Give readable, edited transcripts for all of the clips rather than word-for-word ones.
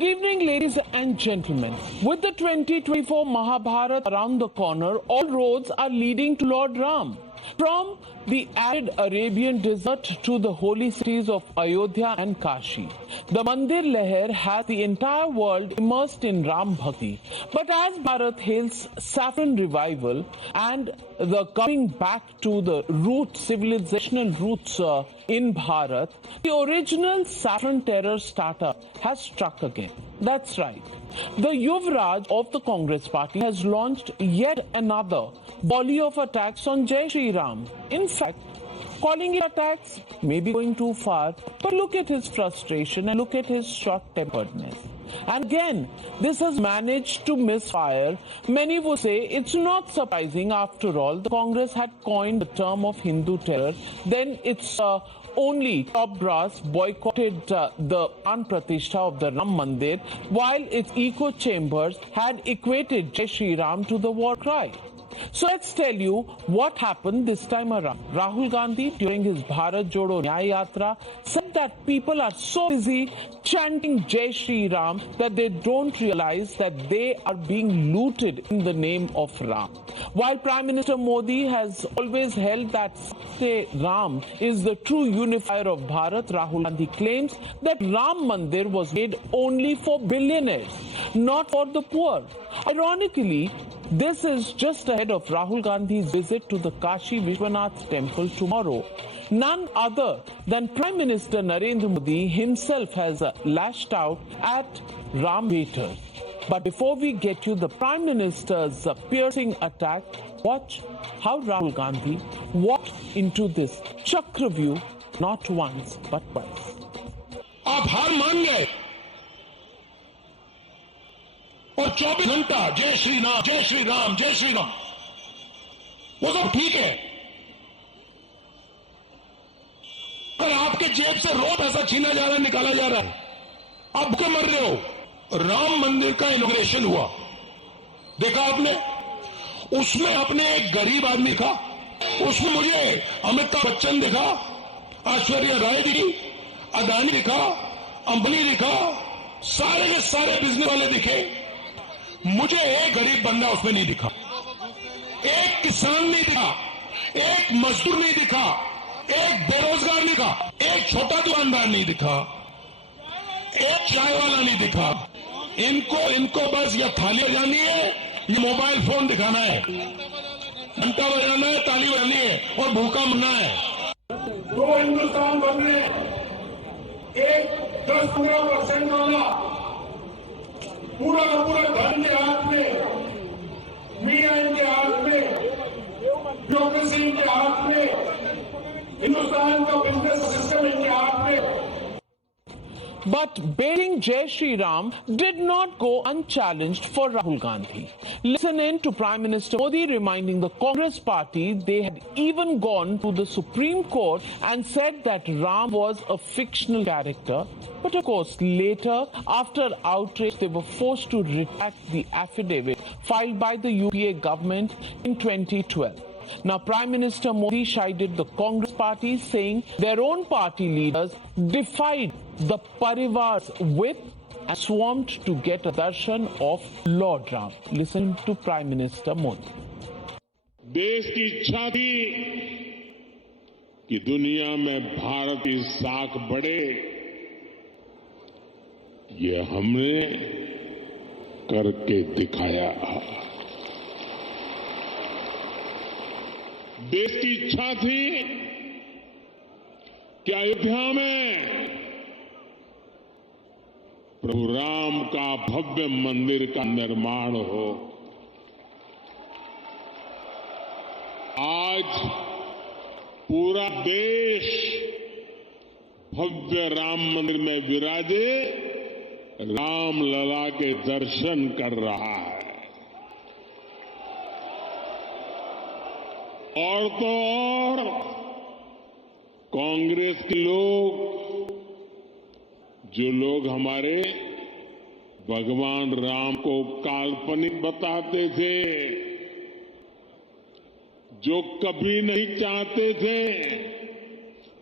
Good evening, ladies and gentlemen. With the 2024 Mahabharat around the corner, all roads are leading to Lord Ram. From the arid Arabian desert to the holy cities of Ayodhya and Kashi, the Mandir Leher has the entire world immersed in Ram Bhakti. But as Bharat hails saffron revival and the coming back to the roots, civilizational roots in Bharat, the original saffron terror starter has struck again. That's right. The Yuvraj of the Congress party has launched yet another volley of attacks on Jai Shri Ram. In fact, calling it attacks may be going too far, but look at his frustration and look at his short-temperedness. And again, this has managed to misfire. Many would say it's not surprising. After all, the Congress had coined the term of Hindu terror. Then its only top brass boycotted the Pran Pratishtha of the Ram Mandir, while its echo chambers had equated Jai Shri Ram to the war cry. So let's tell you what happened this time around. Rahul Gandhi, during his Bharat Jodo Nyaya Yatra, said that people are so busy chanting Jai Shri Ram that they don't realize that they are being looted in the name of Ram. While Prime Minister Modi has always held that Satya Ram is the true unifier of Bharat, Rahul Gandhi claims that Ram Mandir was made only for billionaires, not for the poor. Ironically, this is just ahead of Rahul Gandhi's visit to the Kashi Vishwanath temple tomorrow. None other than Prime Minister Narendra Modi himself has lashed out at Ram haters. But before we get you the Prime Minister's piercing attack, watch how Rahul Gandhi walked into this Chakravyuh not once but twice. आप हार मान गए और 24 घंटा जय श्री राम जय श्री राम जय श्री राम, वो सब ठीक है, पर आपके जेब से रोज पैसा छीना जा रहा है, निकाला जा रहा है, आप भूखे मर रहे हो। राम मंदिर का इनॉग्रेशन हुआ, देखा आपने, उसमें आपने एक गरीब आदमी दिखा, उसमें मुझे अमिताभ बच्चन दिखा, ऐश्वर्या राय दिखी, अदानी दिखा, अंबानी दिखा, सारे के सारे बिजनेस वाले दिखे, मुझे एक गरीब बंदा उसमें नहीं दिखा, एक किसान नहीं दिखा, एक मजदूर नहीं दिखा, एक बेरोजगार नहीं दिखा, एक छोटा दुकानदार नहीं दिखा, एक चाय वाला नहीं दिखा। इनको बस या थाली बजानी है, ये मोबाइल फोन दिखाना है, घंटा बजाना है, ताली बजानी है और भूखा मरना है। दो हिंदुस्तान बन रहे हैं, एक 10-15% वाला पूरा का पूरा धन के हाथ में, मीडिया इनके हाथ में, ब्यूरोक्रेसी इनके हाथ में, हिंदुस्तान का बिजनेस सिस्टम इनके हाथ में। But baiting Jai Shri Ram did not go unchallenged for Rahul Gandhi. Listen in to Prime Minister Modi reminding the Congress party they had even gone to the Supreme Court and said that Ram was a fictional character. But of course, later, after outrage, they were forced to retract the affidavit filed by the UPA government in 2012. Now, Prime Minister Modi chided the Congress party, saying their own party leaders defied the Parivar's whip and swarmed to get a darshan of Lord Ram. Listen to Prime Minister Modi. देश की इच्छा थी कि दुनिया में भारत की साख बढ़े, ये हमने करके दिखाया। देश की इच्छा थी कि अयोध्या में प्रभु राम का भव्य मंदिर का निर्माण हो। आज पूरा देश भव्य राम मंदिर में विराजे राम लला के दर्शन कर रहा है। और तो और कांग्रेस के लोग, जो लोग हमारे भगवान राम को काल्पनिक बताते थे, जो कभी नहीं चाहते थे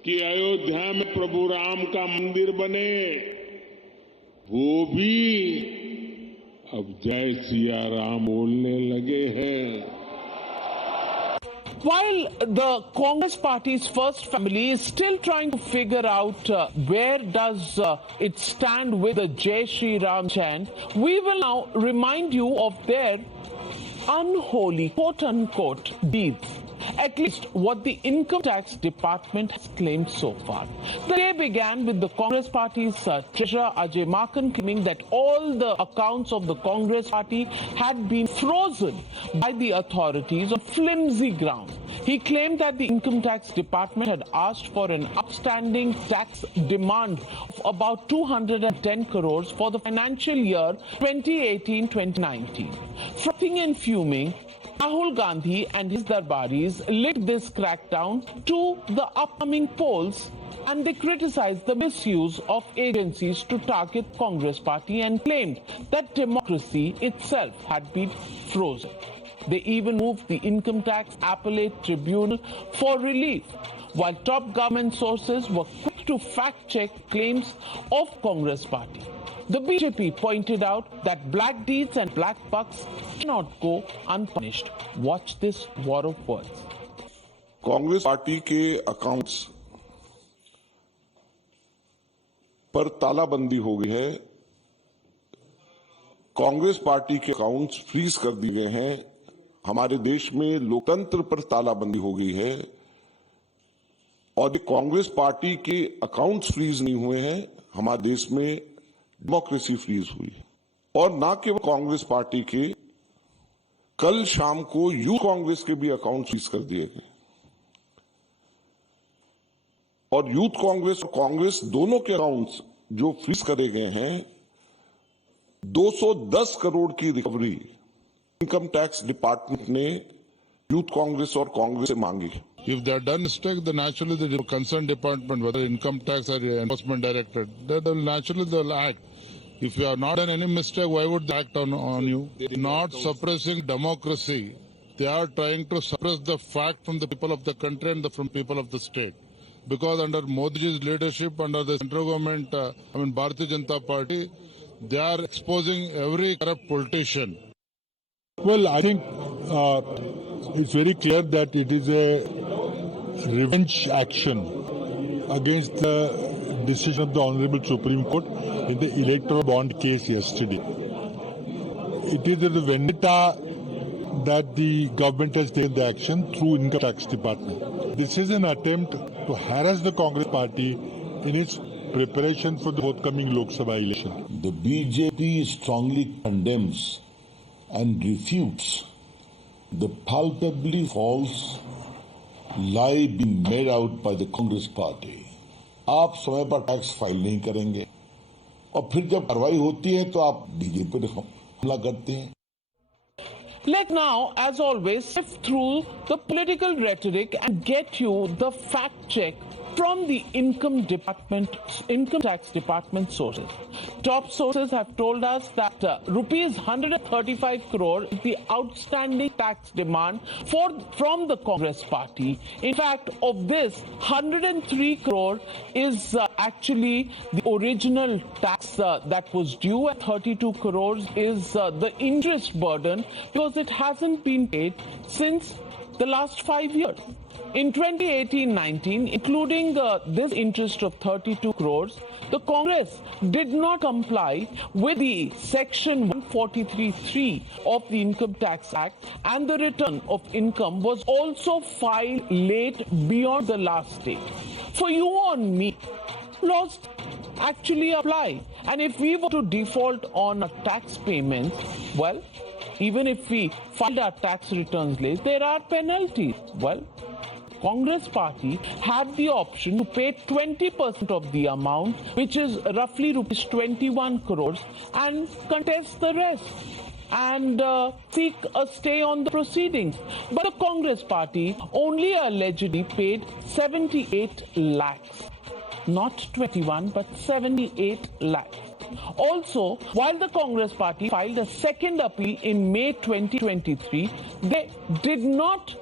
कि अयोध्या में प्रभु राम का मंदिर बने, वो भी अब जय सिया राम बोलने लगे हैं। While the Congress party's first family is still trying to figure out where does it stand with the Jai Shri Ram chant, we will now remind you of their unholy, quote-unquote, deeds. At least what the income tax department has claimed so far. The day began with the Congress party's treasurer Ajay Makan claiming that all the accounts of the Congress party had been frozen by the authorities on flimsy grounds. He claimed that the income tax department had asked for an outstanding tax demand of about 210 crores for the financial year 2018-2019. Frothing and fuming, Rahul Gandhi and his darbaris linked this crackdown to the upcoming polls, and they criticized the misuse of agencies to target Congress party and claimed that democracy itself had been frozen. They even moved the income tax appellate tribunal for relief, while top government sources were quick to fact-check claims of Congress party. The BJP pointed out that black deeds and black bucks cannot go unpunished. Watch this war of words. Congress party के accounts पर तालाबंदी हो गई है। Congress party के accounts freeze कर दिए गए हैं। हमारे देश में लोकतंत्र पर तालाबंदी हो गई है और कांग्रेस पार्टी के अकाउंट्स फ्रीज नहीं हुए हैं। हमारे देश में डेमोक्रेसी फ्रीज हुई और ना केवल कांग्रेस पार्टी के, कल शाम को यूथ कांग्रेस के भी अकाउंट फ्रीज कर दिए गए और यूथ कांग्रेस और कांग्रेस दोनों के अकाउंट्स जो फ्रीज करे गए हैं, 210 करोड़ की रिकवरी इनकम टैक्स डिपार्टमेंट ने यूथ कांग्रेस और कांग्रेस से मांगी। If they are done mistake, then naturally the concerned department, whether income tax or enforcement directorate, they'll act. If you have not done any mistake, why would they act on you? Not suppressing democracy. They are trying to suppress the fact from the people of the country and from people of the state. Because under Modi's leadership, under the central government, Bharatiya Janata Party, they are exposing every corrupt politician. Well, I think it's very clear that it is a revenge action against the decision of the Honorable Supreme Court in the electoral bond case yesterday. It is a vendetta that the government has taken the action through income tax department. This is an attempt to harass the Congress party in its preparation for the forthcoming Lok Sabha election. The BJP strongly condemns and refutes the palpably false lie being made out by the Congress party. आप समय पर tax file नहीं करेंगे और फिर जब कार्रवाई होती है तो आप बीजेपी पर हमला करते हैं। Let's now, as always, sift through the political rhetoric and get you the fact check from the income tax department sources. Top sources have told us that rupees 135 crore is the outstanding tax demand from the Congress party. In fact, of this, 103 crore is actually the original tax that was due, and 32 crores is the interest burden because it hasn't been paid since the last 5 years. In 2018-19, including this interest of 32 crores, the Congress did not comply with the Section 143(3) of the Income Tax Act, and the return of income was also filed late beyond the last date. For you and me, laws actually apply, and if we were to default on a tax payments, well, even if we filed our tax returns late, there are penalties. Well, Congress party had the option to pay 20% of the amount, which is roughly rupees 21 crores, and contest the rest and seek a stay on the proceedings. But the Congress party only allegedly paid 78 lakhs. Not 21, but 78 lakhs. Also, while the Congress party filed a second appeal in May 2023, they did not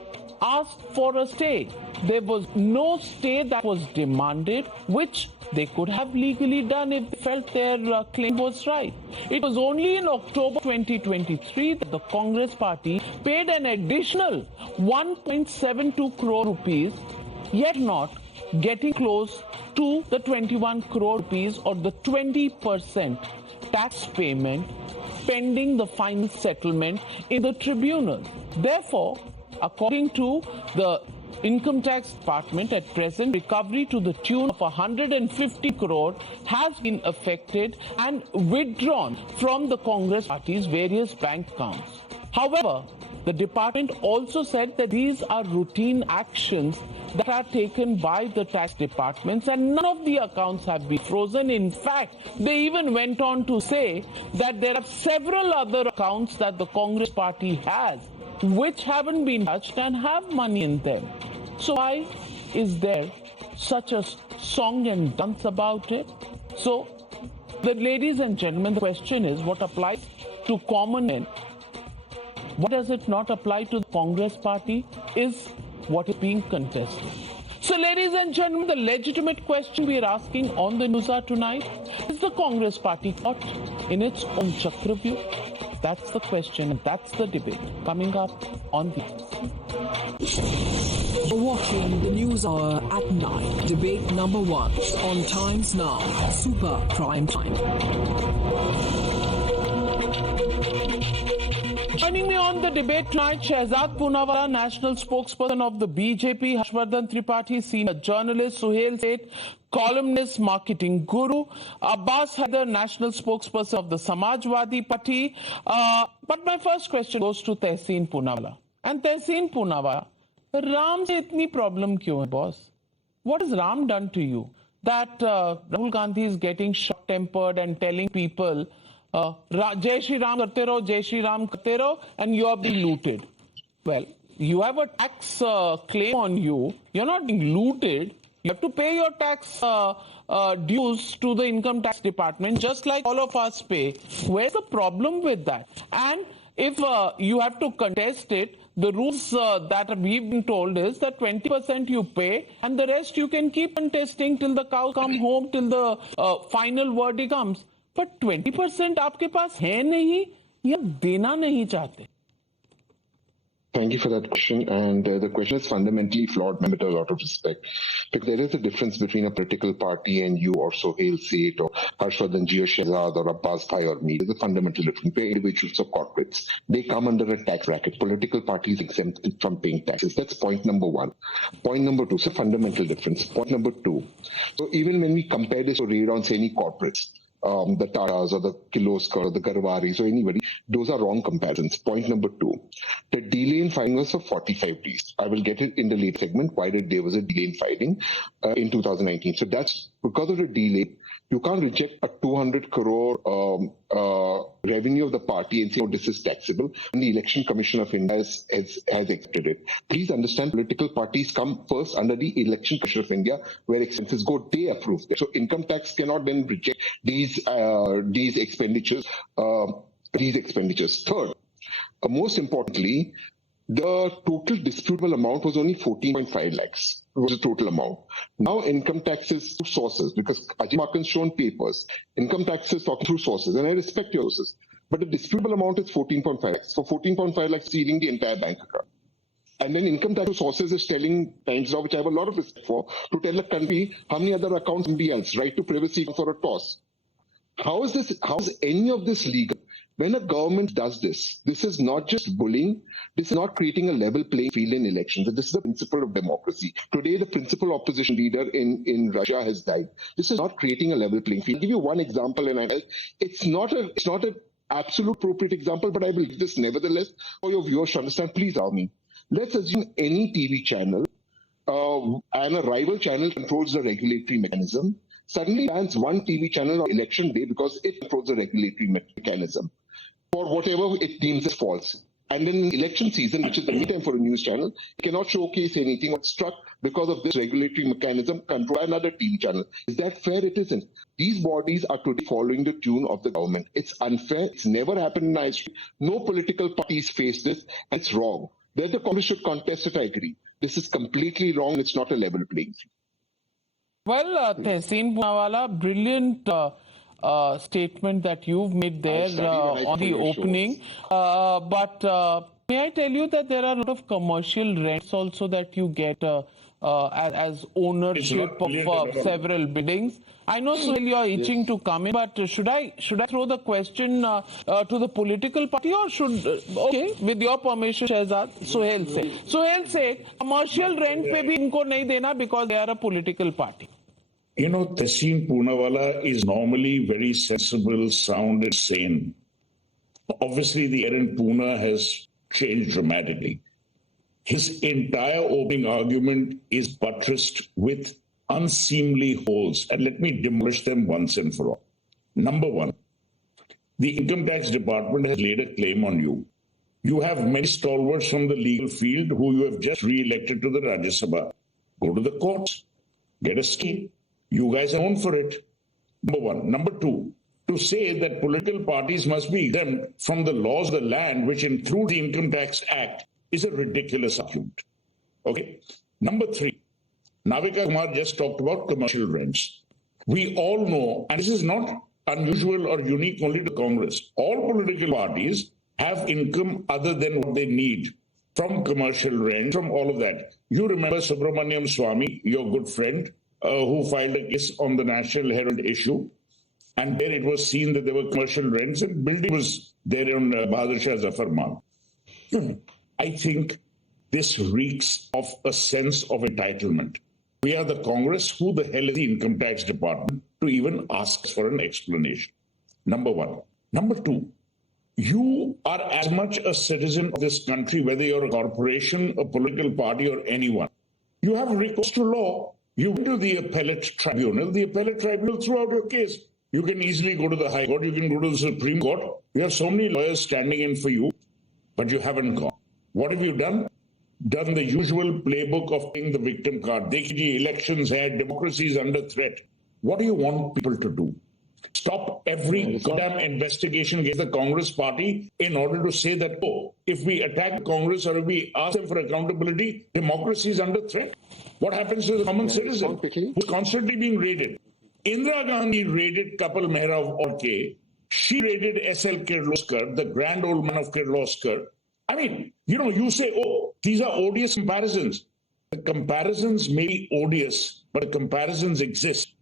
asked for a stay. There was no stay that was demanded, which they could have legally done if they felt their claim was right. It was only in October 2023 that the Congress party paid an additional 1.72 crore rupees, yet not getting close to the 21 crore rupees or the 20% tax payment pending the final settlement in the tribunal. Therefore, according to the Income Tax Department, at present, recovery to the tune of 150 crore has been affected and withdrawn from the Congress party's various bank accounts. However, the department also said that these are routine actions that are taken by the tax departments and none of the accounts have been frozen. In fact, they even went on to say that there are several other accounts that the Congress party has which haven't been touched and have money in them. So why is there such a song and dance about it? So, ladies and gentlemen, the question is what applies to common men? What does it not apply to the Congress party is what is being contested. So, ladies and gentlemen, the legitimate question we are asking on the Newshour tonight is the Congress party caught in its own Chakravyuh? That's the question and that's the debate coming up on the. You're watching the Newshour at 9. Debate number 1 on Times Now, Super Prime Time. Joining me on the debate tonight, Shehzad Poonawalla, national spokesperson of the BJP, Harshvardhan Tripathi, senior journalist, Suhail Seth, columnist, marketing guru, Abbas Haider, national spokesperson of the Samajwadi Party. But my first question goes to Tehseen Poonawalla. And Tehseen Poonawalla, Ram se itni problem kyun hai, boss? What has Ram done to you? That Rahul Gandhi is getting short-tempered and telling people, Jai Shri Ram karte raho, Jai Shri Ram karte raho, and you are being looted. Well, you have a tax claim on you. You're not being looted. You have to pay your tax dues to the income tax department, just like all of us pay. Where's the problem with that? And if you have to contest it, the rules that we've been told is that 20% you pay and the rest you can keep contesting till the cow come home, till the final verdict comes. But 20% आपके पास है नहीं या देना नहीं चाहते? Thank you for that question. And the question is fundamentally flawed with a lot of respect. Because there is a difference between a political party and you or Suhail Seth or Harshvardhan Ji or Shehzad or Abbas Bhai or me. There's a fundamental difference. We're individuals or corporates. They come under a tax bracket. Political parties exempted from paying taxes. That's point number one. Point number two, it's a fundamental difference. Point number two. So even when we compare this or read on, say, any corporates, the Tatas or the Kirloskar or the Garwaris or anybody, those are wrong comparisons. Point number two, the delay in filing was for 45 days. I will get it in the late segment why there was a delay in filing in 2019. So that's because of the delay. You can't reject a 200 crore revenue of the party and say, oh, this is taxable. And the Election Commission of India has accepted it. Please understand, political parties come first under the Election Commission of India, where expenses go, they approve them. So income tax cannot then reject these expenditures. Third, most importantly, the total disputable amount was only 14.5 lakhs. It was the total amount. Now income tax is through sources, because Ajay Makan's shown papers. Income tax is talking through sources, and I respect your sources. But the disputable amount is 14.5 lakhs. For 14.5 lakhs, stealing the entire bank account. And then income tax sources is telling Times Now, which I have a lot of respect for, to tell the country how many other accounts somebody else, right to privacy for a toss. How is any of this legal? When a government does this, this is not just bullying. This is not creating a level playing field in elections. This is the principle of democracy. Today, the principal opposition leader in Russia has died. This is not creating a level playing field. I'll give you one example, and it's not an absolute appropriate example, but I will give this nevertheless for your viewers to understand. Please allow me. Let's assume any TV channel and a rival channel controls the regulatory mechanism. Suddenly bans one TV channel on election day because it controls the regulatory mechanism for whatever it deems as false. And then in election season, which is the main time for a news channel, cannot showcase anything or struck because of this regulatory mechanism controlled by another TV channel. Is that fair? It isn't. These bodies are today following the tune of the government. It's unfair. It's never happened in history. No political parties face this, and it's wrong. Then the Congress should contest it, I agree. This is completely wrong. It's not a level playing field. Well, Tehseen Poonawala, brilliant statement that you've made there on the opening. But may I tell you that there are a lot of commercial rents also that you get as ownership of several buildings. I know, Suhail, you are itching to come in, but should I throw the question to the political party, or should, okay, with your permission, Shehzad, Suhail say, commercial rent pe bhi inko nahi dena because they are a political party. You know, Tehseen Poonawala is normally very sensible, sound, and sane. Obviously, the air in Pune has changed dramatically. His entire opening argument is buttressed with unseemly holes, and let me demolish them once and for all. Number one, the income tax department has laid a claim on you. You have many stalwarts from the legal field who you have just re-elected to the Rajya Sabha. Go to the courts, get a stay. You guys are known for it. Number one. Number two, to say that political parties must be exempt from the laws of the land, which include the Income Tax Act, is a ridiculous argument. Okay. Number three, Navika Kumar just talked about commercial rents. We all know, and this is not unusual or unique only to Congress, all political parties have income other than what they need from commercial rent, from all of that. You remember Subramaniam Swamy, your good friend, who filed a case on the National Herald issue, and there it was seen that there were commercial rents and building was there on Bahadur Shah Zafar Marg. I think this reeks of a sense of entitlement. We are the Congress. Who the hell is the Income Tax Department to even ask for an explanation? Number one. Number two, you are as much a citizen of this country, whether you're a corporation, a political party, or anyone. You have recourse to law. You go to the appellate tribunal. The appellate tribunal threw out your case. You can easily go to the High Court. You can go to the Supreme Court. You have so many lawyers standing in for you, but you haven't gone. What have you done? Done the usual playbook of playing the victim card. Dekhiye, elections had, democracy is under threat. What do you want people to do? Stop every goddamn investigation against the Congress party in order to say that, oh, if we attack Congress or if we ask them for accountability, democracy is under threat. What happens to the common citizen who's constantly being raided? Indira Gandhi raided Kapil Mehra of Orke. She raided S.L. Kirloskar, the grand old man of Kirloskar. I mean, you know, you say, oh, these are odious comparisons. The comparisons may be odious, but the comparisons exist.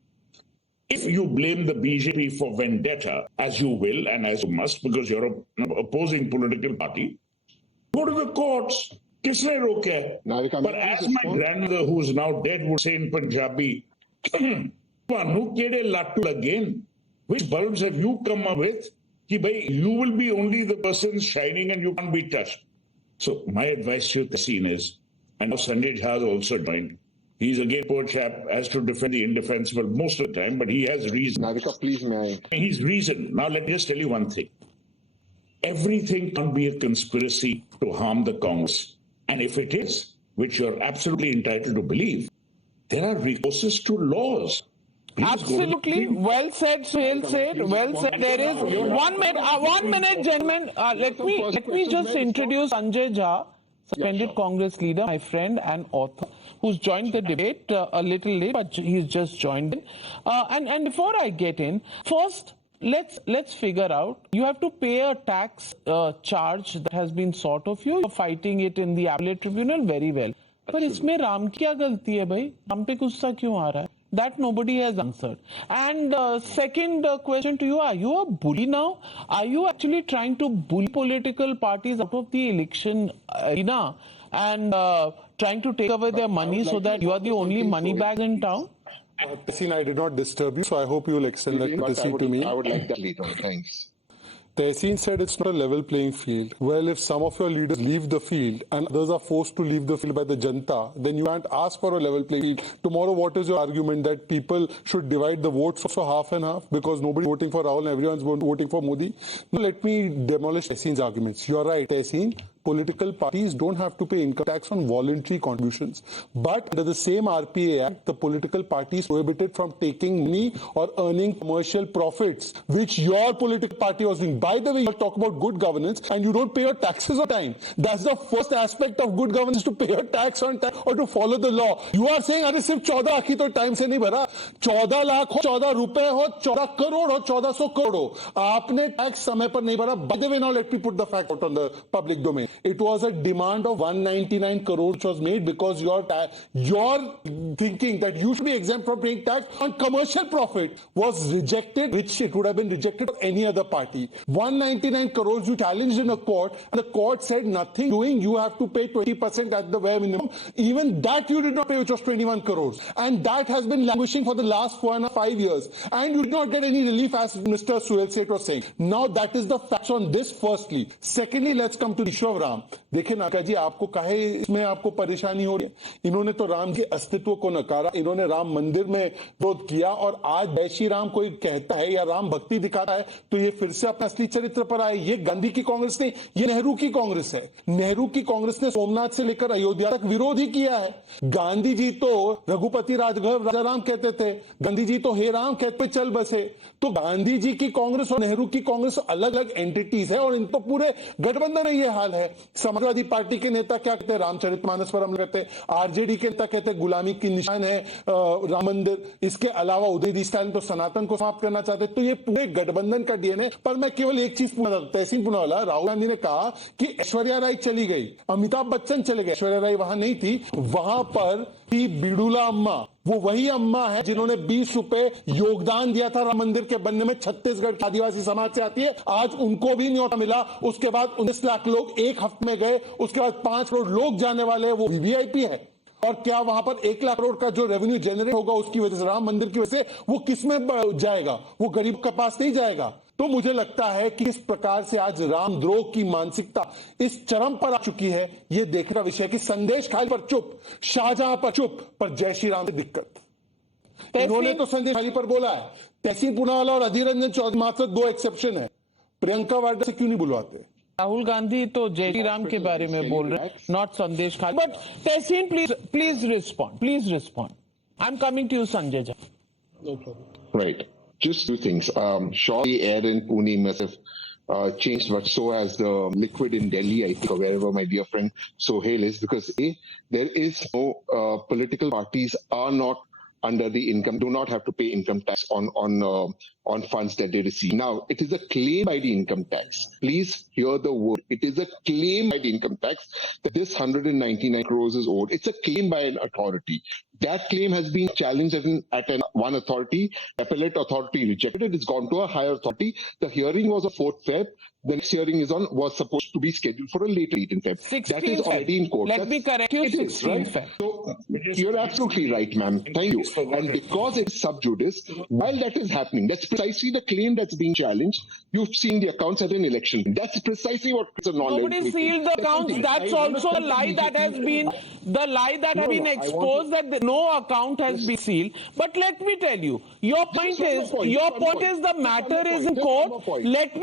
If you blame the BJP for vendetta, as you will and as you must, because you're an opposing political party, go to the courts. Kisne roke? But as my grandmother, who is now dead, would say in Punjabi, again, which bulbs have you come up with? You will be only the person shining and you can't be touched. So my advice to Tehseen is, and now Sanjay Jha has also joined. He's a gay poor chap, has to defend the indefensible most of the time, but he has reason. Navika, please, may I? He's reason. Now let me just tell you one thing. Everything can't be a conspiracy to harm the Congress. And if it is, which you're absolutely entitled to believe, there are recourses to laws. Absolutely. Well said, Suhail said. Well said. There is 1 minute, gentlemen. Let me just introduce Sanjay Jha, suspended Congress leader, my friend and author, who's joined the debate a little late, but he's just joined in. And before I get in, first, let's figure out, you have to pay a tax charge that has been sought of you. You're fighting it in the appellate tribunal very well. But इसमें राम की क्या गलती है भाई? राम पे गुस्सा क्यों आ रहा है? That nobody has answered. And second question to you, are you a bully now? Are you actually trying to bully political parties out of the election arena and trying to take away their money so that you are the only money bags in town? Tehseen, I did not disturb you, so I hope you will extend that courtesy to me. I would like that later. Thanks. Tehseen said it's not a level playing field. Well, if some of your leaders leave the field and others are forced to leave the field by the Janta, then you can't ask for a level playing field. Tomorrow, what is your argument that people should divide the votes for half and half because nobody's voting for Rahul and everyone's voting for Modi? Now, let me demolish Tehseen's arguments. You're right, Tehseen. political parties don't have to pay income tax on voluntary contributions. But under the same RPA Act, the political parties prohibited from taking money or earning commercial profits, which your political party was doing. By the way, you talk about good governance and you don't pay your taxes on time. That's the first aspect of good governance, to pay your tax on time or to follow the law. You are saying, अरे सिर्फ 14 आखी तो time से नहीं भरा, 14 लाख हो, 14 रुपए हो, 14 करोड़ हो, 1400 करोड़ हो, आपने टैक्स समय पर नहीं भरा. By the way, now let me put the fact out on the public domain. It was a demand of 199 crore which was made because your thinking that you should be exempt from paying tax on commercial profit was rejected, which it would have been rejected for any other party. 199 crores you challenged in a court, and the court said nothing doing, you have to pay 20% at the bare minimum. Even that you did not pay, which was 21 crores. And that has been languishing for the last 4.5 years. And you did not get any relief, as Mr. Suhail Seth was saying. Now that is the facts on this firstly. Secondly, let's come to the issue of Ram. देखिए नाका जी, आपको काहे इसमें आपको परेशानी हो रही है? इन्होंने तो राम के अस्तित्व को नकारा, इन्होंने राम मंदिर में विरोध किया, और आज जय श्री राम कोई कहता है या राम भक्ति दिखाता है तो ये फिर से अपना असली चरित्र पर आए. ये गांधी की कांग्रेस नहीं, ये नेहरू की कांग्रेस है. नेहरू की कांग्रेस ने सोमनाथ से लेकर अयोध्या तक विरोध ही किया है. गांधी जी तो रघुपति राजघर राजा राम कहते थे, गांधी जी तो हे राम कहते चल बसे. तो गांधी जी की कांग्रेस और नेहरू की कांग्रेस अलग अलग एंटिटीज है, और इन तो पूरे गठबंधन में ये हाल है. समाजवादी पार्टी के नेता क्या कहते हैं? रामचरितमानस पर हमले कहते हैं. आरजेडी के नेता कहते हैं गुलामी की निशान है राम मंदिर. इसके अलावा उदयनिधि स्टालिन तो सनातन को समाप्त करना चाहते. तो ये पूरे गठबंधन का डीएनए. पर मैं केवल एक चीज पूछना, तहसीन पुनावाला, राहुल गांधी ने कहा कि ऐश्वर्या राय चली गई, अमिताभ बच्चन चले गए. ऐश्वर्या राय वहां नहीं थी, वहां पर थी बिडुला अम्मा. वो वही अम्मा है जिन्होंने 20 रुपए योगदान दिया था राम मंदिर के बनने में. छत्तीसगढ़ के आदिवासी समाज से आती है. आज उनको भी न्योता मिला. उसके बाद 19 लाख लोग एक हफ्ते में गए. उसके बाद 5 करोड़ लोग जाने वाले हैं. वो वीवीआईपी है. और क्या वहां पर 1 लाख करोड़ का जो रेवेन्यू जनरेट होगा उसकी वजह से, राम मंदिर की वजह से, वो किसमें जाएगा? वो गरीब के पास नहीं जाएगा. तो मुझे लगता है कि इस प्रकार से आज रामद्रोह की मानसिकता इस चरम पर आ चुकी है. ये देखने का विषय कि संदेश खाली पर चुप, शाहजहां पर चुप, पर जय श्री राम की दिक्कत. इन्होंने तो संदेश खाली पर बोला है. तहसीन पुनावाला और अधीर रंजन चौधरी मात्र 2 एक्सेप्शन है. प्रियंका वाड्रा से क्यों नहीं बुलवाते? राहुल गांधी तो जय श्री राम के बारे में बोल रहे हैं, नॉट संदेश खाली. But Tahseen, please respond. I am coming to you, Sanjay Jha. No problem. Right. Just 2 things. Surely air in Pune must have changed, but so has the liquid in Delhi, I think, or wherever my dear friend Sohail is, because there is no political parties are not under the income, do not have to pay income tax on funds that they receive. Now, it is a claim by the income tax. Please hear the word. It is a claim by the income tax that this 199 crores is owed. It's a claim by an authority. That claim has been challenged at one authority. Appellate authority rejected it. It's gone to a higher authority. The hearing was on 4th Feb. The next hearing was supposed to be scheduled for a later date in Feb. That is already in court. Let me correct you. 16th Feb. So you're absolutely right, ma'am. Thank you. And because it's sub judice, while that is happening, that's precisely the claim that's being challenged. You've seen the accounts at an election. That's precisely what it's a non-legal. Nobody sealed the accounts. That's also a lie that has been exposed, that no account has been sealed. But let me tell you, your point is the matter is in court. Let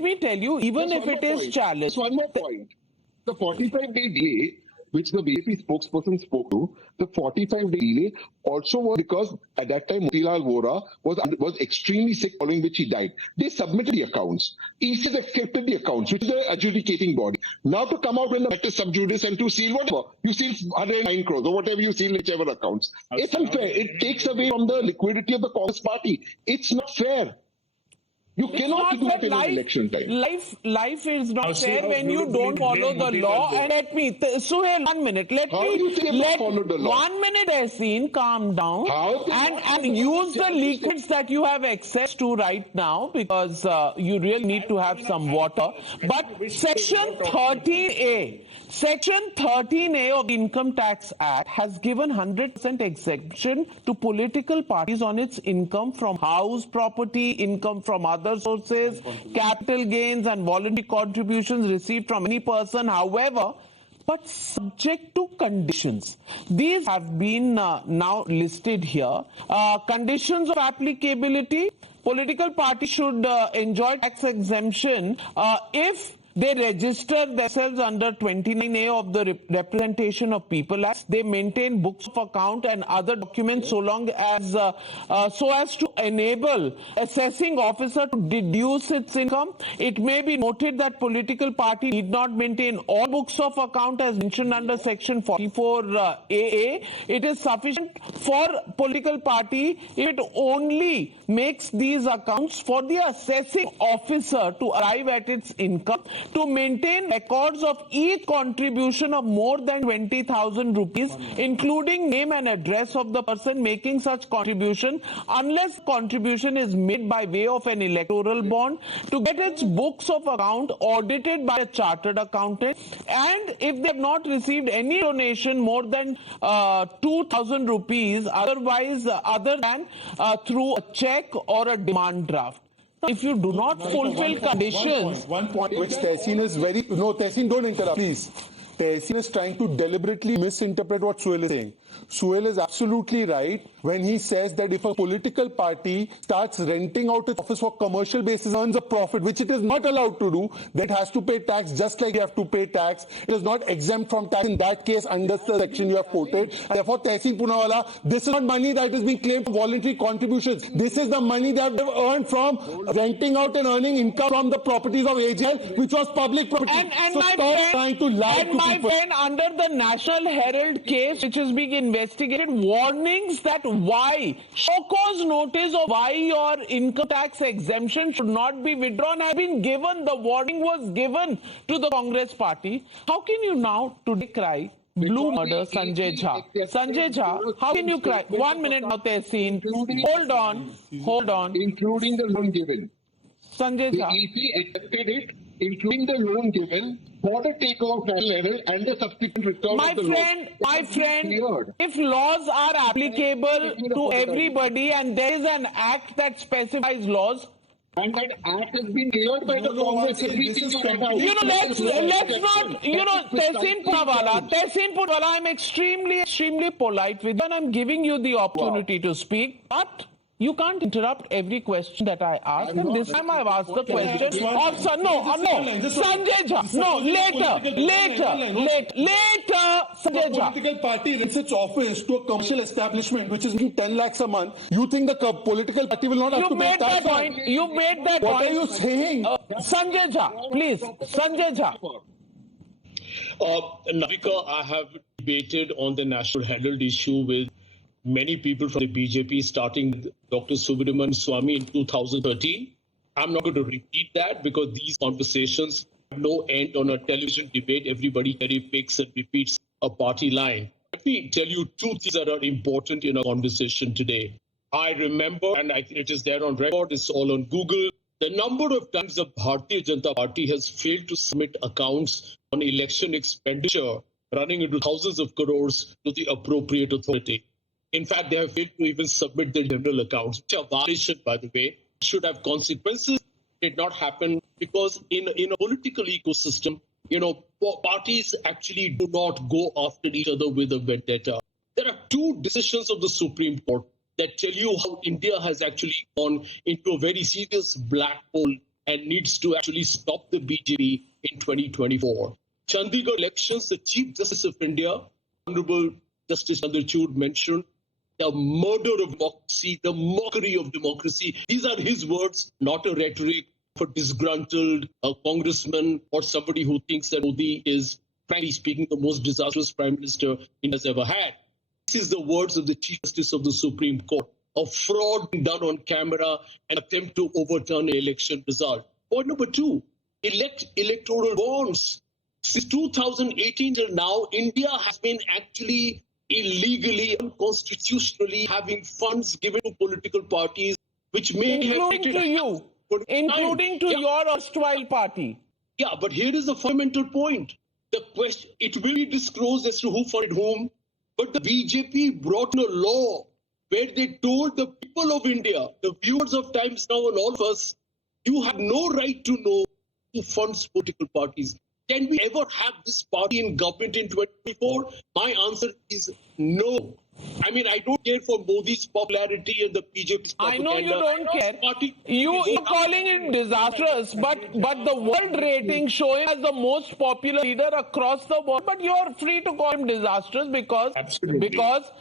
me tell you, even if it is challenged. One more point. The 45-day delay, which the BJP spokesperson spoke to, the 45-day delay also was because at that time Motilal Vora was extremely sick, following which he died. They submitted the accounts. EC accepted the accounts, which is the adjudicating body. Now to come out when the matter is sub judice and to seal whatever, you seal 109 crores or whatever you seal, whichever accounts. It's unfair. It takes away from the liquidity of the Congress party. It's not fair. You cannot do that in an election time. Life is not fair when you don't follow the law. And let me, Suhail, 1 minute. Follow the law? 1 minute, Yasin, calm down. And use the liquids that you have access to right now, because you really need to have some water. But Section 13A of the Income Tax Act has given 100% exemption to political parties on its income from house property, income from other sources, capital gains and voluntary contributions received from any person, however, but subject to conditions. These have been now listed here. Conditions of applicability: political parties should enjoy tax exemption if They register themselves under 29A of the Representation of People Act. They maintain books of account and other documents so as to enable assessing officer to deduce its income. It may be noted that political party need not maintain all books of account as mentioned under section 44AA. It is sufficient for political party if it only makes these accounts for the assessing officer to arrive at its income, to maintain records of each contribution of more than 20,000 rupees, including name and address of the person making such contribution, unless contribution is made by way of an electoral bond, to get its books of account audited by a chartered accountant, and if they have not received any donation more than 2,000 rupees, other than through a check or a demand draft. If you do not fulfill conditions... One point which Tehseen is very... No, Tehseen, don't interrupt, please. Tehseen is trying to deliberately misinterpret what Suhail is saying. Suhail is absolutely right when he says that if a political party starts renting out its office for commercial basis, earns a profit, which it is not allowed to do, that has to pay tax just like you have to pay tax. It is not exempt from tax in that case under the section you have quoted. And therefore, Tehseen Poonawala, this is not money that is being claimed from voluntary contributions. This is the money that they have earned from renting out and earning income from the properties of AGL, which was public property. And so my stop friend, trying to lie to people. My friend, under the National Herald case, which is being investigated, warnings that why, show cause notice of why your income tax exemption should not be withdrawn have been given. The warning was given to the Congress party. How can you now today cry blue murder Sanjay Jha? Sanjay Jha, how can you cry? 1 minute now, Tehseen. Hold on. Including the loan given. Sanjay Jha. The EC accepted it, including the loan given for the takeoff national level and the subsequent return of the loan. My friend, if laws are applicable to everybody and there is an act that specifies laws, and that act has been cleared by the Congress. Let's not, Tehseen Poonawala, I'm extremely polite with you and I'm giving you the opportunity to speak, but you can't interrupt every question that I ask. And this time I've asked the question of Sanjay Jha. No, later, Sanjay Jha. Political party rents its office to a commercial establishment which is making 10 lakhs a month. You think the political party will not have to pay tax? You made that point. What are you saying? Sanjay Jha, please. Sanjay Jha. Navika, I have debated on the National Herald issue with many people from the BJP, starting with Dr. Subramanian Swamy in 2013. I'm not going to repeat that because these conversations have no end on a television debate. Everybody cherry picks and repeats a party line. Let me tell you two things that are important in our conversation today. I remember, and I think it is there on record, it's all on Google, the number of times the Bharatiya Janata Party has failed to submit accounts on election expenditure running into thousands of crores to the appropriate authority. In fact, they have failed to even submit their general accounts, which are violation, by the way, should have consequences. It did not happen because in a political ecosystem, parties actually do not go after each other with a vendetta. There are two decisions of the Supreme Court that tell you how India has actually gone into a very serious black hole and needs to actually stop the BJP in 2024. Chandigarh elections, the Chief Justice of India, Honorable Justice Chandrachud, mentioned the murder of democracy, the mockery of democracy. These are his words, not a rhetoric for disgruntled congressman or somebody who thinks that Modi is, frankly speaking, the most disastrous prime minister India's ever had. This is the words of the Chief Justice of the Supreme Court. A fraud being done on camera, an attempt to overturn an election result. Point number two, electoral bonds. Since 2018 till now, India has been actually illegally, unconstitutionally having funds given to political parties, which may including to you, including to your erstwhile party. Yeah, but here is the fundamental point. The question, it will be disclosed as to who funded whom, but the BJP brought in a law where they told the people of India, the viewers of Times Now and all of us, you have no right to know who funds political parties. Can we ever have this party in government in 2024? My answer is no. I mean, I don't care for Modi's popularity and the BJP's I propaganda. know you don't care. You're calling it disastrous, but the world rating show him as the most popular leader across the world. But you're free to call him disastrous because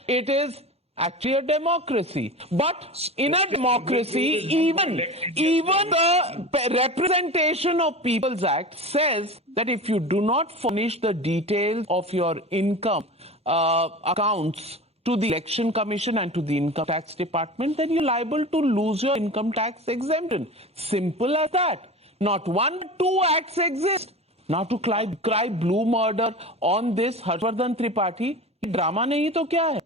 it is actually a democracy. But in a democracy, even the Representation of People's Act says that if you do not furnish the details of your income accounts to the Election Commission and to the Income Tax Department, then you're liable to lose your income tax exemption. Simple as that. Not one, but two acts exist. Now to cry blue murder on this Harshvardhan Tripathi, drama नहीं तो क्या है?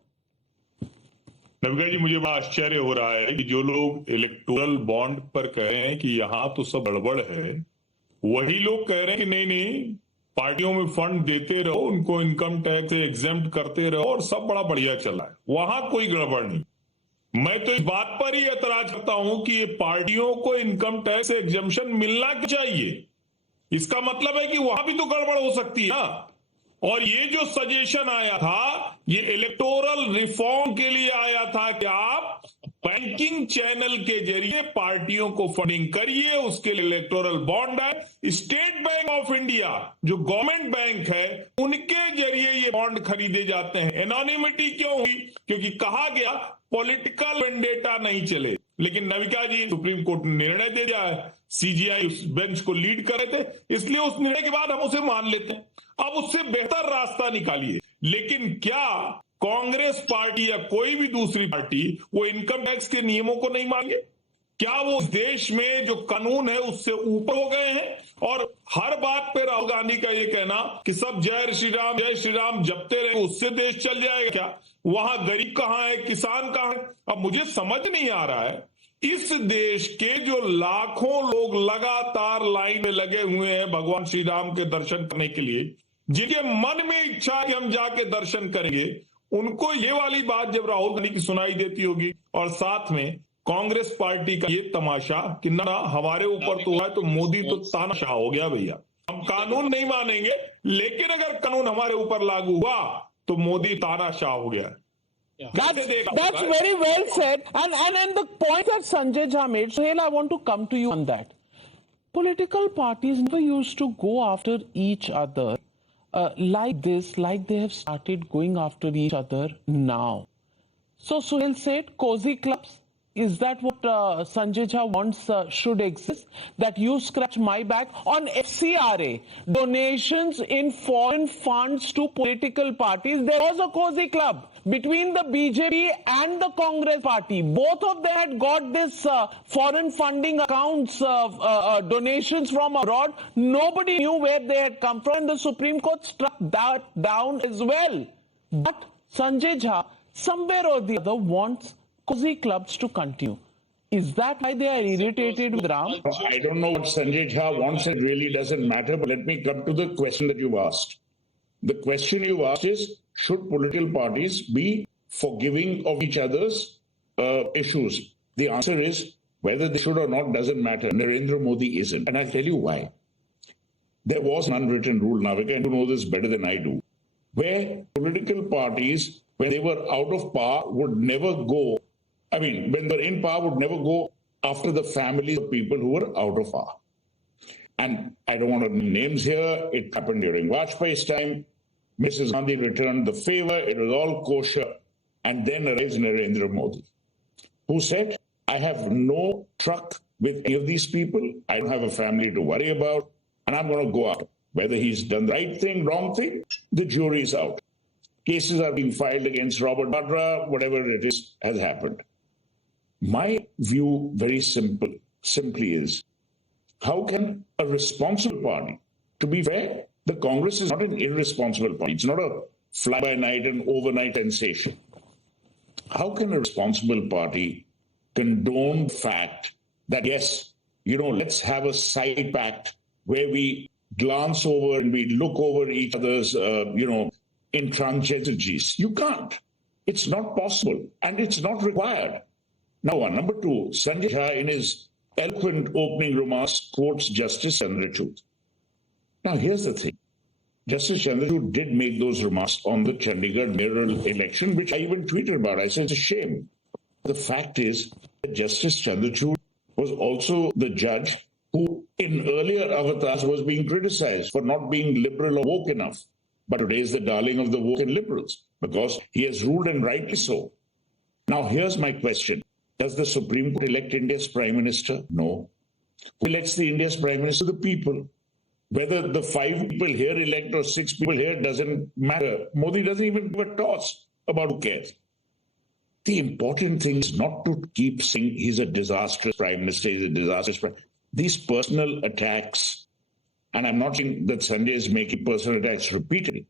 नविका जी, मुझे बड़ा आश्चर्य हो रहा है कि जो लोग इलेक्टोरल बॉन्ड पर कह रहे हैं कि यहाँ तो सब गड़बड़ है, वही लोग कह रहे हैं कि नहीं, पार्टियों में फंड देते रहो, उनको इनकम टैक्स से एग्जेम्प्ट करते रहो और सब बड़ा बढ़िया चला है, वहां कोई गड़बड़ नहीं। मैं तो इस बात पर ही एतराज करता हूं कि ये पार्टियों को इनकम टैक्स से एग्जेम्पशन मिलना चाहिए। इसका मतलब है कि वहां भी तो गड़बड़ हो सकती है ना। और ये जो सजेशन आया था, ये इलेक्टोरल रिफॉर्म के लिए आया था कि आप बैंकिंग चैनल के जरिए पार्टियों को फंडिंग करिए, उसके लिए इलेक्टोरल बॉन्ड है। स्टेट बैंक ऑफ इंडिया जो गवर्नमेंट बैंक है, उनके जरिए ये बॉन्ड खरीदे जाते हैं। एनोनिमिटी क्यों हुई? क्योंकि कहा गया पॉलिटिकल वेंडेटा नहीं चले। लेकिन नविका जी, सुप्रीम कोर्ट ने निर्णय दे दिया है, सीजीआई उस बेंच को लीड कर रहे थे, इसलिए उस निर्णय के बाद हम उसे मान लेते हैं। अब उससे बेहतर रास्ता निकालिए। लेकिन क्या कांग्रेस पार्टी या कोई भी दूसरी पार्टी वो इनकम टैक्स के नियमों को नहीं मांगे? क्या वो देश में जो कानून है उससे ऊपर हो गए हैं? और हर बात पे राहुल गांधी का ये कहना कि सब जय श्री राम जपते रहे, उससे देश चल जाएगा क्या? वहां गरीब कहां है, किसान कहां है? अब मुझे समझ नहीं आ रहा है, इस देश के जो लाखों लोग लगातार लाइन में लगे हुए हैं भगवान श्री राम के दर्शन करने के लिए, जिनके मन में इच्छा है कि हम जाके दर्शन करेंगे, उनको ये वाली बात जब राहुल गांधी की सुनाई देती होगी, और साथ में कांग्रेस पार्टी का ये तमाशा कि ना हमारे ऊपर तो हुआ है, तो मोदी तो तानाशाह हो गया भैया, हम कानून नहीं मानेंगे, लेकिन अगर कानून हमारे ऊपर लागू हुआ तो मोदी तानाशाह हो गया। That's very well said. And the point that Sanjay Jha made, Shehzad, I want to come to you on that. Political parties never used to go after each other like this, like they have started going after each other now. So Suhail said, cozy clubs. Is that what Sanjay Jha wants should exist? That you scratch my back on FCRA, donations in foreign funds to political parties. There was a cozy club between the BJP and the Congress party. Both of them had got this foreign funding accounts, donations from abroad. Nobody knew where they had come from, and the Supreme Court struck that down as well. But Sanjay Jha, somewhere or the other, wants cozy clubs to continue. Is that why they are irritated with Ram? I don't know what Sanjay Jha wants. It really doesn't matter. But let me come to the question that you've asked. The question you asked is, should political parties be forgiving of each other's issues? The answer is, whether they should or not doesn't matter. Narendra Modi isn't. And I'll tell you why. There was an unwritten rule, Navika, and you know this better than I do, where political parties, when they were out of power, would never go, when they were in power, would never go after the families of people who were out of power. And I don't want to name names here. It happened during Vajpayee's time. Mrs. Gandhi returned the favor. It was all kosher. And then arrives Narendra Modi, who said, I have no truck with any of these people. I don't have a family to worry about. And I'm going to go out. Whether he's done the right thing, wrong thing, the jury's out. Cases are being filed against Robert Vadra, whatever it is has happened. My view, very simply is, how can a responsible party, to be fair, the Congress is not an irresponsible party. It's not a fly-by-night and overnight sensation. How can a responsible party condone the fact that, yes, let's have a side pact where we glance over and we look over each other's, intransigencies? You can't. It's not possible, and it's not required. Now, number two, Sanjay Jha, in his eloquent opening remarks, quotes Justice Chandrachud. Now, here's the thing. Justice Chandrachud did make those remarks on the Chandigarh mayoral election, which I even tweeted about. I said it's a shame. The fact is that Justice Chandrachud was also the judge who in earlier avatars was being criticized for not being liberal or woke enough. But today is the darling of the woke and liberals because he has ruled, and rightly so. Now here's my question. Does the Supreme Court elect India's Prime Minister? No. Who elects the India's Prime Minister? The people. Whether the 5 people here elect or 6 people here doesn't matter. Modi doesn't even give a toss about who cares. The important thing is not to keep saying he's a disastrous Prime Minister, he's a disastrous Prime Minister. These personal attacks, and I'm not saying that Sanjay is making personal attacks repeatedly,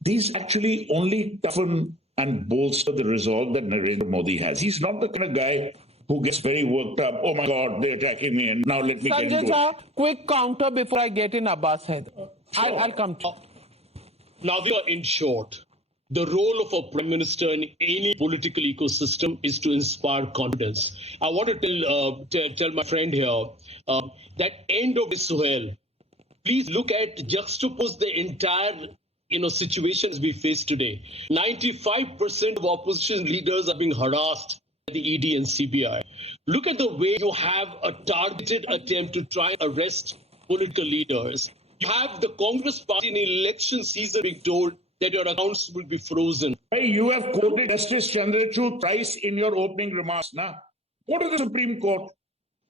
these actually only toughen and bolster the resolve that Narendra Modi has. He's not the kind of guy who gets very worked up. Oh my God, they're attacking me, and now let me get into it. Sanjay Jha, quick counter before I get in Abbas Haider. Sure. I'll come to Now, in short, the role of a prime minister in any political ecosystem is to inspire confidence. I want to tell my friend here that end of Suhail, please look at, juxtapose the entire situations we face today. 95% of opposition leaders are being harassed by the ED and CBI. Look at the way you have a targeted attempt to try and arrest political leaders. You have the Congress party in election season being told that your accounts will be frozen. Hey, you have quoted Justice Chandrachud thrice in your opening remarks. Now, go to the Supreme Court.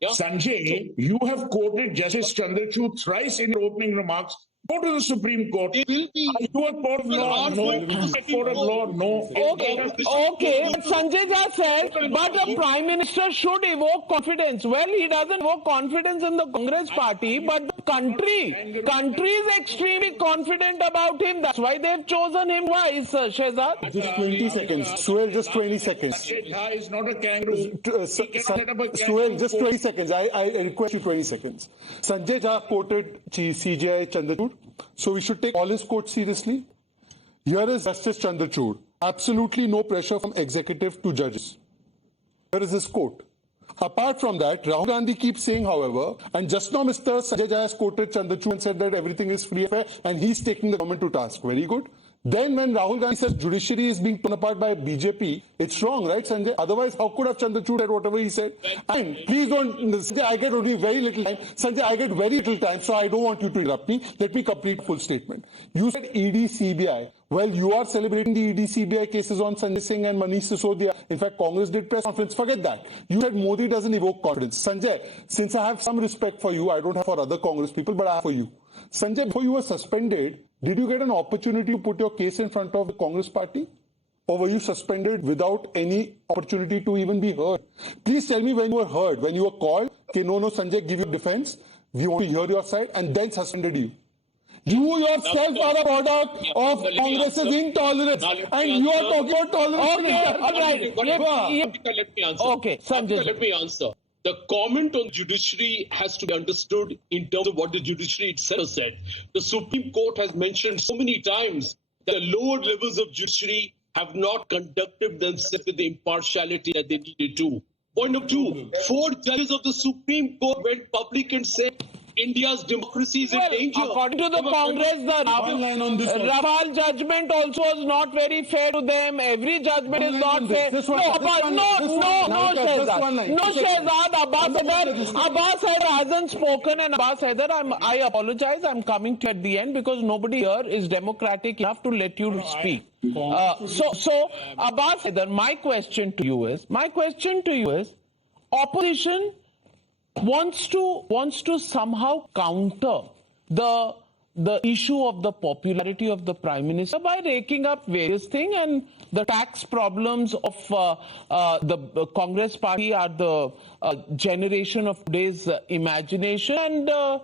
Yeah. Sanjay, you have quoted Justice Chandrachud thrice in your opening remarks. Go to the Supreme Court. It will be. Are you a court of law? No. A court of law? No. Okay. But Sanjay Jha said, but a prime minister should evoke confidence. Well, he doesn't evoke confidence in the Congress party, but the country is extremely confident about him. That's why they've chosen him twice, Shehzad. Just 20 seconds. Suhail, just 20 seconds. Sanjay Jha is not a kangaroo. Suhail, just 20 seconds. I request you 20 seconds. Sanjay Jha quoted CJI Chandrachud. So we should take all his quotes seriously. Here is Justice Chandrachud. Absolutely no pressure from executive to judges. Here is his quote. Apart from that, Rahul Gandhi keeps saying, however, and just now Mr. Sanjay Jha has quoted Chandrachud and said that everything is free and fair, and he's taking the government to task. Very good. Then when Rahul Gandhi says judiciary is being torn apart by BJP, it's wrong, right, Sanjay? Otherwise, how could have Chandrachud said whatever he said? And please don't, Sanjay, I get only very little time. Sanjay, I get very little time, so I don't want you to interrupt me. Let me complete full statement. You said ED CBI. Well, you are celebrating the ED CBI cases on Sanjay Singh and Manish Sisodia. In fact, Congress did press conference. Forget that. You said Modi doesn't evoke confidence. Sanjay, since I have some respect for you, I don't have for other Congress people, but I have for you. Sanjay, before you were suspended, did you get an opportunity to put your case in front of the Congress party? Or were you suspended without any opportunity to even be heard? Please tell me when you were heard, when you were called, okay, no, Sanjay, give your defense. We want to hear your side, and then suspended you. You yourself are a product of Congress's intolerance, and you are talking about tolerance. Okay, all right. Let me answer. Okay, Sanjay. Let me answer. The comment on judiciary has to be understood in terms of what the judiciary itself said. The Supreme Court has mentioned so many times that the lower levels of judiciary have not conducted themselves with the impartiality that they needed to. Point number 2, 4 judges of the Supreme Court went public and said India's democracy is in danger. According to the Congress, the Rahul judgment also was not very fair to them. Every judgment is not fair. No, Shehzad. Abbas Haider hasn't spoken, and Abbas Haider, I apologize. I'm coming to at the end because nobody here is democratic enough to let you speak. So Abbas Haider, my question to you is, opposition wants to somehow counter the issue of the popularity of the Prime Minister by raking up various things, and the tax problems of the Congress party are the generation of today's imagination, and the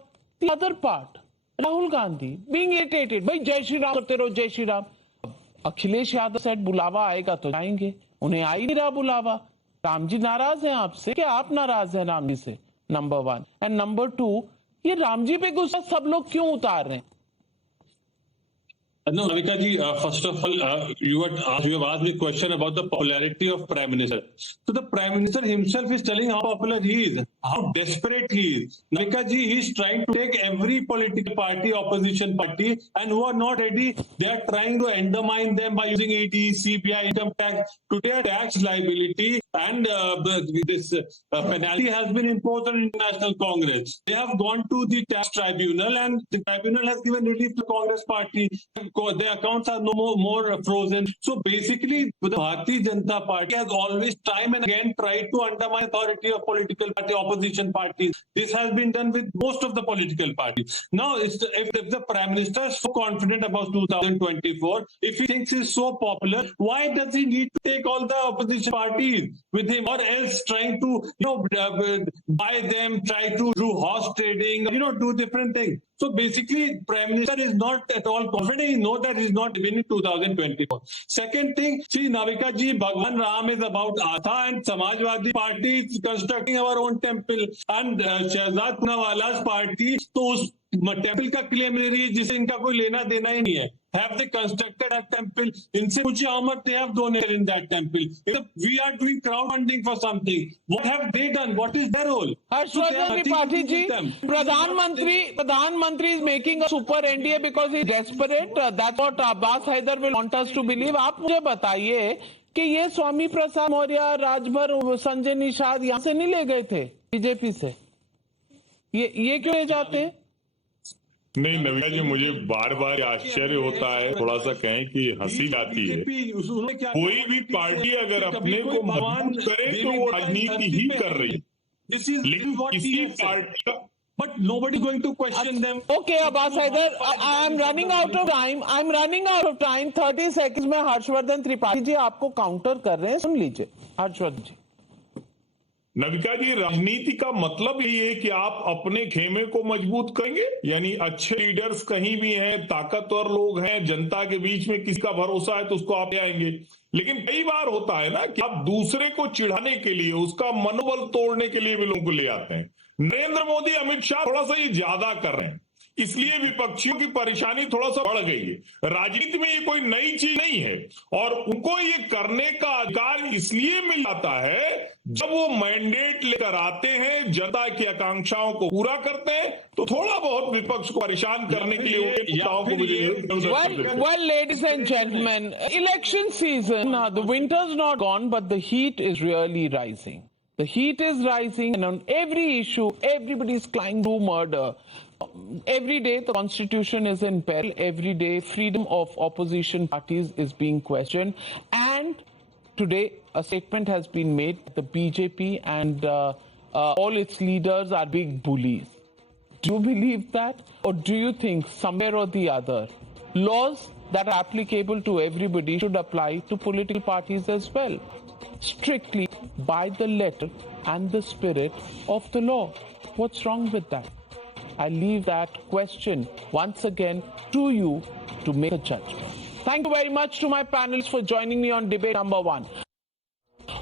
other part, Rahul Gandhi being irritated. Bhai, Jai Shri Ram karte raho, Jai Shri Ram. Akhilesh Yadav said बुलावा आएगा तो जाएंगे, उन्हें आ ही नहीं रहा बुलावा. राम जी नाराज हैं आपसे, क्या आप नाराज हैं राम जी से? Number 1. And number 2, ये राम जी पे गुस्सा सब लोग क्यों उतार रहे हैं? No, Navika ji, first of all, you have asked me a question about the popularity of Prime Minister. So the Prime Minister himself is telling how popular he is. how desperate he is. Navika ji, he's trying to take every political party, opposition party, and who are not ready, they are trying to undermine them by using ED, CBI, income tax to their tax liability, and this penalty has been imposed on International Congress. They have gone to the tax tribunal, and the tribunal has given relief to Congress party. Their accounts are no more frozen. So basically, the Bharatiya Janata Party has always time and again tried to undermine authority of political party, opposition parties. This has been done with most of the political parties. Now, if the Prime Minister is so confident about 2024, if he thinks he's so popular, why does he need to take all the opposition parties with him, or else trying to buy them, try to do horse trading, do different things? So basically, Prime Minister is not at all confident. He knows that he's not winning 2024. Second thing, see, Navika ji, Bhagwan Ram is about Atha, and Samajwadi Party is constructing our own temple, and Shehzad Punawala's party, तो उस temple का claim ले रही है जिसे इनका कोई लेना देना ही नहीं है. Have they constructed a temple? इनसे पूछिए how much they have donated in that temple. We are doing crowdfunding for something. What have they done? What is their role? Harshvardhan Tripathi ji, Pradhan Mantri is making a super NDA because he is desperate. That's what Abbas Haider will want us to believe. आप मुझे बताइए कि ये स्वामी प्रसाद मौर्य, राजभर, संजय निषाद यहाँ से नहीं ले गए थे बीजेपी से? ये क्यों ले जाते हैं? नहीं नविका जी, मुझे बार बार आश्चर्य होता है, थोड़ा सा कहें कि हंसी आती है. कोई भी पार्टी अगर अपने को मजबूत करे तो वो राजनीति ही कर रही है, लेकिन किसी पार्टी का But nobody is going to question them. Okay, Abbas Haider, I'm running out of time. 30 seconds में हर्षवर्धन त्रिपाठी जी आपको काउंटर कर रहे हैं, सुन लीजिए हर्षवर्धन जी. नविका जी, राजनीति का मतलब यही है कि आप अपने खेमे को मजबूत करेंगे, यानी अच्छे लीडर्स कहीं भी हैं, ताकतवर लोग हैं, जनता के बीच में किसी का भरोसा है तो उसको आप ले आएंगे. लेकिन कई बार होता है ना कि आप दूसरे को चिढ़ाने के लिए, उसका मनोबल तोड़ने के लिए भी लोगों को ले आते हैं. नरेंद्र मोदी, अमित शाह थोड़ा सा ये ज्यादा कर रहे हैं, इसलिए विपक्षियों की परेशानी थोड़ा सा बढ़ गई है. राजनीति में ये कोई नई चीज नहीं है, और उनको ये करने का अधिकार इसलिए मिल जाता है जब वो मैंडेट लेकर आते हैं, जनता की आकांक्षाओं को पूरा करते हैं, तो थोड़ा बहुत विपक्ष को परेशान करने के लिए. Well, ladies and gentlemen, election season, the winter's not gone, but the heat is really rising. The heat is rising, and on every issue, everybody is crying to murder. Every day, the constitution is in peril. Every day, freedom of opposition parties is being questioned. And today, a statement has been made. The BJP and all its leaders are big bullies. Do you believe that? Or do you think somewhere or the other, laws that are applicable to everybody should apply to political parties as well, strictly by the letter and the spirit of the law? What's wrong with that? I leave that question once again to you to make a judgment. Thank you very much to my panelists for joining me on debate number 1.